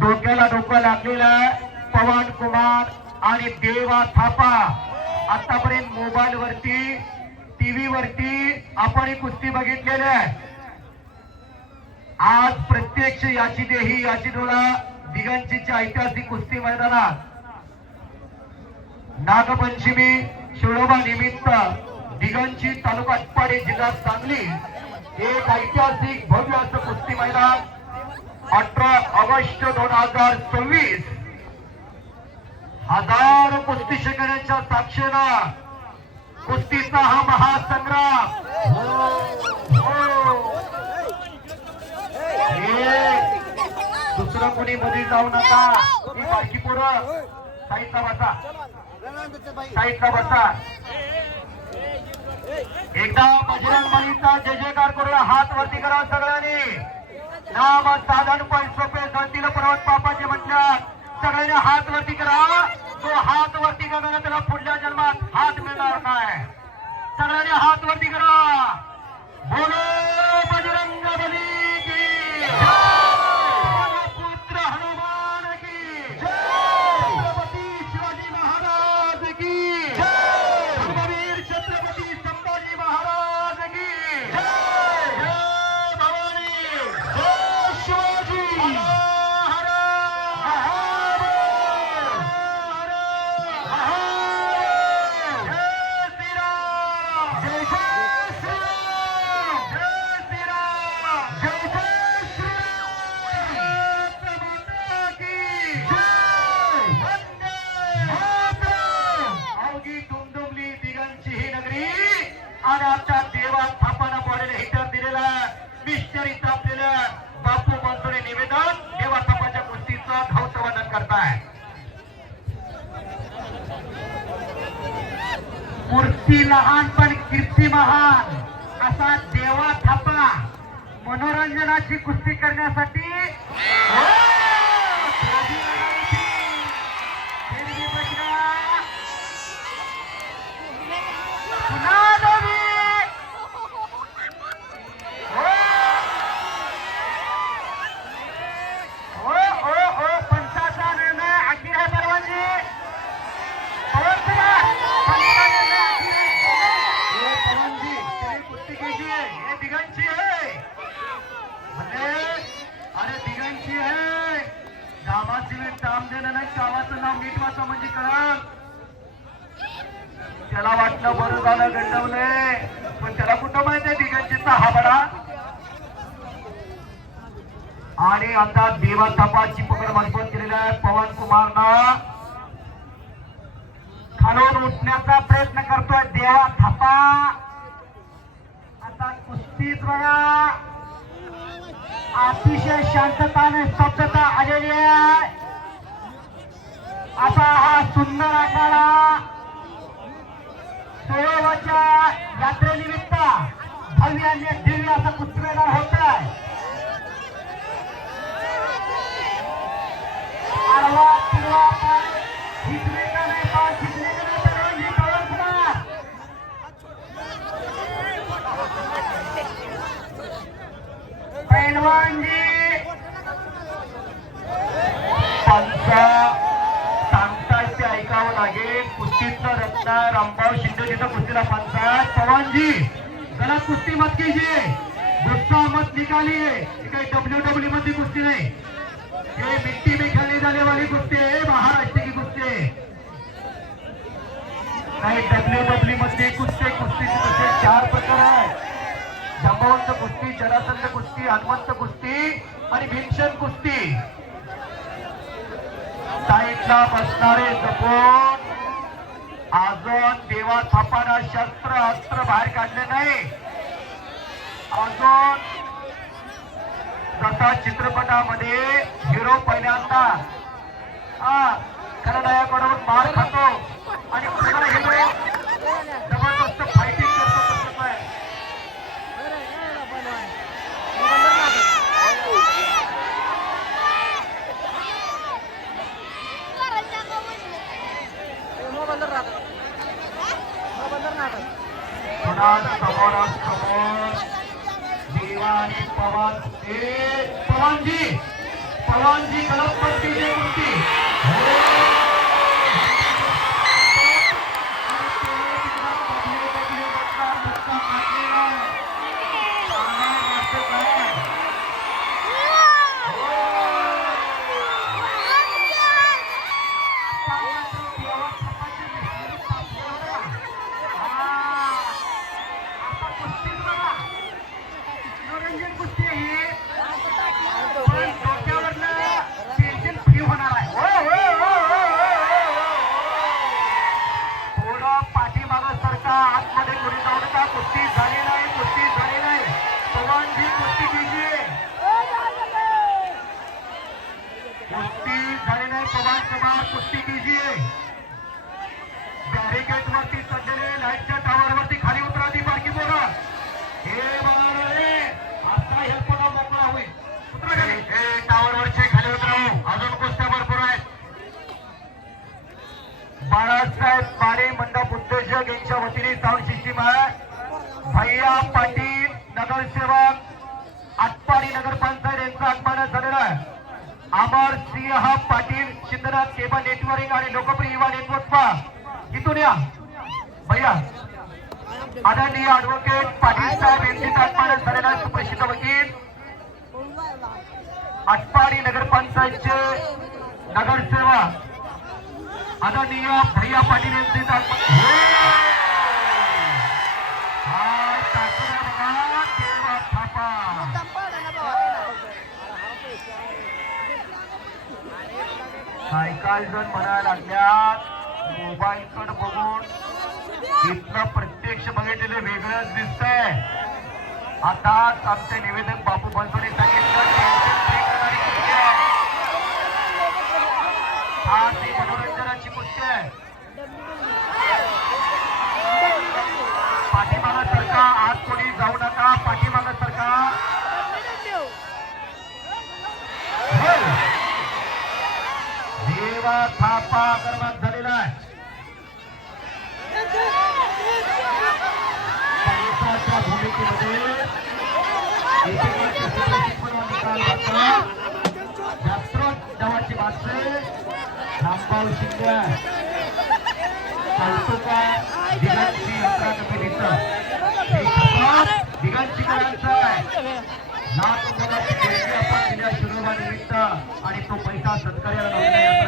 डोक्याला डोकं लागलेलं पवन कुमार आणि देवा थापा आतापर्यंत मोबाईल वरती टीव्ही वरती आपण ही कुस्ती बघितलेली आहे. आज प्रत्यक्ष याची देही याची डोळा दिगंजीच्या ऐतिहासिक कुस्ती मैदानात नागपंचमी शिळोबा निमित्त दिगंजी तालुका अटपाडी जिल्हा सांगली एक ऐतिहासिक भव्य असं कुस्ती मैदान 18 ऑगस्ट 2026 हजारो कुस्ती शिकण्याच्या साक्षीनं कुस्तीचा हा महासंग्राम दुसरं कोणी मध्ये जाऊ नका. ही बारकी पोरं साईडला बसा, साईडला बसा. एकदा बजरंग बलीचा जय जयकार करूया. हात वरती करा सगळ्यांनी. नाम साधन पण सोपे गळतीला पर्वत पापाचे म्हटल्यात. सगळ्यांनी हात वरती करा. तो हात वरती करणार त्याला पुढल्या जन्मात हात मिळणार नाही. सगळ्यांनी हात वरती करा. बोलो बजरंग बली की पुत्र हनुमान की छत्रपती शिवाजी महाराज की धर्मवीर छत्रपती संभाजी महाराज की जय भवानी जय शिवाजी हर हर जय श्रीराम जय आणि आमच्या देवा थापानं बॉडीला हिटर दिलेला मिस्टर इथं आपल्याला बापू बनसोडे निवेदन देवा थापाच्या कुस्तीचं धावतं वर्णन करताय. मूर्ती लहान पण कीर्ती महान असा देवा थापा मनोरंजनाची कुस्ती करण्यासाठी त्याला वाटलं बरं झालं गंडवलंय, पण त्याला कुठं माहित आहे दिगंजीचा हा बडा. आणि आता देवा थापाची पकड मजबूत केलेला आहे. पवन कुमारनं खालून उठण्याचा प्रयत्न करतोय देवा थापा. आता कुस्तीत बघा अतिशय शांतता आणि स्तब्धता आलेली आहे. असा हा सुंदर आखाडा सोळाच्या यात्रेनिमित्त भव्य आणि दिव्य असा कुस्ती मैदान होत आहे. आडवा तिरवा शिकलेला नाही पण शिकलेला नाही पैलवानजी सांगताय ते ऐकावं लागेल. कुस्तीतलं रत्न रामभाऊ शिंदे तिथं कुस्तीला पंचायत पवानजी गलत कुस्ती मत कीजिए, गुस्सा मत निकालिए. काही WWE मध्ये कुस्ती नाही, ये मिट्टी में खेलने जाने वाली कुस्ती है, महाराष्ट्र की कुस्ती है. नाही WWE मध्ये कुस्ती कुस्तीचे तसे 4 प्रकार आहेत. जंबवंत कुस्ती, जरासंध कुस्ती, हनुमंत कुस्ती आणि भीमसेन कुस्ती. साईडला बसणारे जपून अजून देवा थापानं शस्त्र अस्त्र बाहेर काढले नाही. अजून जसा चित्रपटामध्ये हिरो पहिल्यांदा खलनायकाकडून मार खातो आणि पुन्हा हिरो जबरदस्त फायटिंग करतो तसंच आहे. समोर देवा आणि पवन पवनजी गलत कुस्ती झाली नाही. पवन कुमार कुस्ती कीजिए. बॅरिकेड वरती चढलेले लाईटच्या टावर वरती खाली उतरा. ती बारकी बोला हे बघा रे आता हेल्प मोकळा होईल. उतरा खाली. हे टावर वरचे खाली उतराव. अजून कुस्त्या भरपूर आहेत. बाळासाहेब माने मंडप उद्योजक यांच्या वतीने साऊंड सिस्टीम आहे. भैया पाटील नगरसेवक आटपाडी नगरपंचायत यांचा आगमन झालेला आहे. अमर सिंह पाटील सिद्धनाथ केबल नेटवर्किंग आणि लोकप्रिय युवा नेटवर्क इथून या भैया. आदरणीय ऍडव्होकेट पाटील साहेब यांचे आगमन झालेला आहे. सुप्रसिद्ध वकील आटपाडी नगरपंचायतचे नगरसेवक आदरणीय भैया पाटील यांचे काही जण म्हणायला लागल्यात मोबाईल कडे बघून इथलं प्रत्यक्ष बघितलेलं वेगळंच दिसतंय. आताच आमचे निवेदक बापू बनसोडे सांगितलं हा ती मनोरंजनाची गोष्ट आहे. पाठीमागा सरका. आज कोणी जाऊ नका. पाठीमागा सरका. देवा थापा क्रमांक झालेला आहे. पावसाच्या भूमिकेमध्ये डावाची माणसे रामभाऊ शिंदे कौतुका दिगांची यंत्रा कमिटीचं दिगांचीकरांचं आहे. लाख रुपयाची देणगी आपण दिल्या शिरोबा निमित्त आणि तो पैसा सत्कार्याला लावला.